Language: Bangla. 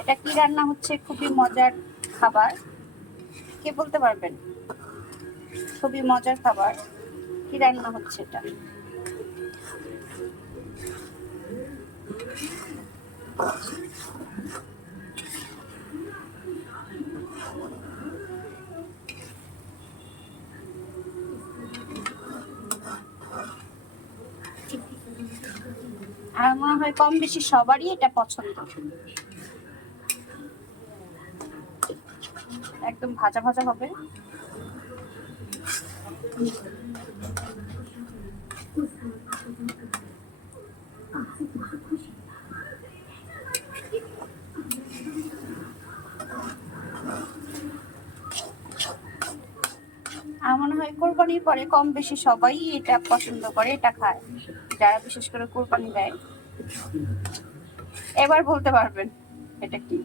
এটা কি রান্না হচ্ছে? খুবই মজার খাবার। কে বলতে পারবেন? খুবই মজার খাবার। কি রান্না হচ্ছে এটা? আমার মনে হয় কম বেশি সবারই এটা পছন্দ। একদম ভাজা ভাজা হবে। আমার মনে হয় কোরবানির পরে কম বেশি সবাই এটা পছন্দ করে, এটা খায়, যারা বিশেষ করে কোরবানি দেয়। এবার বলতে পারবেন এটা কি?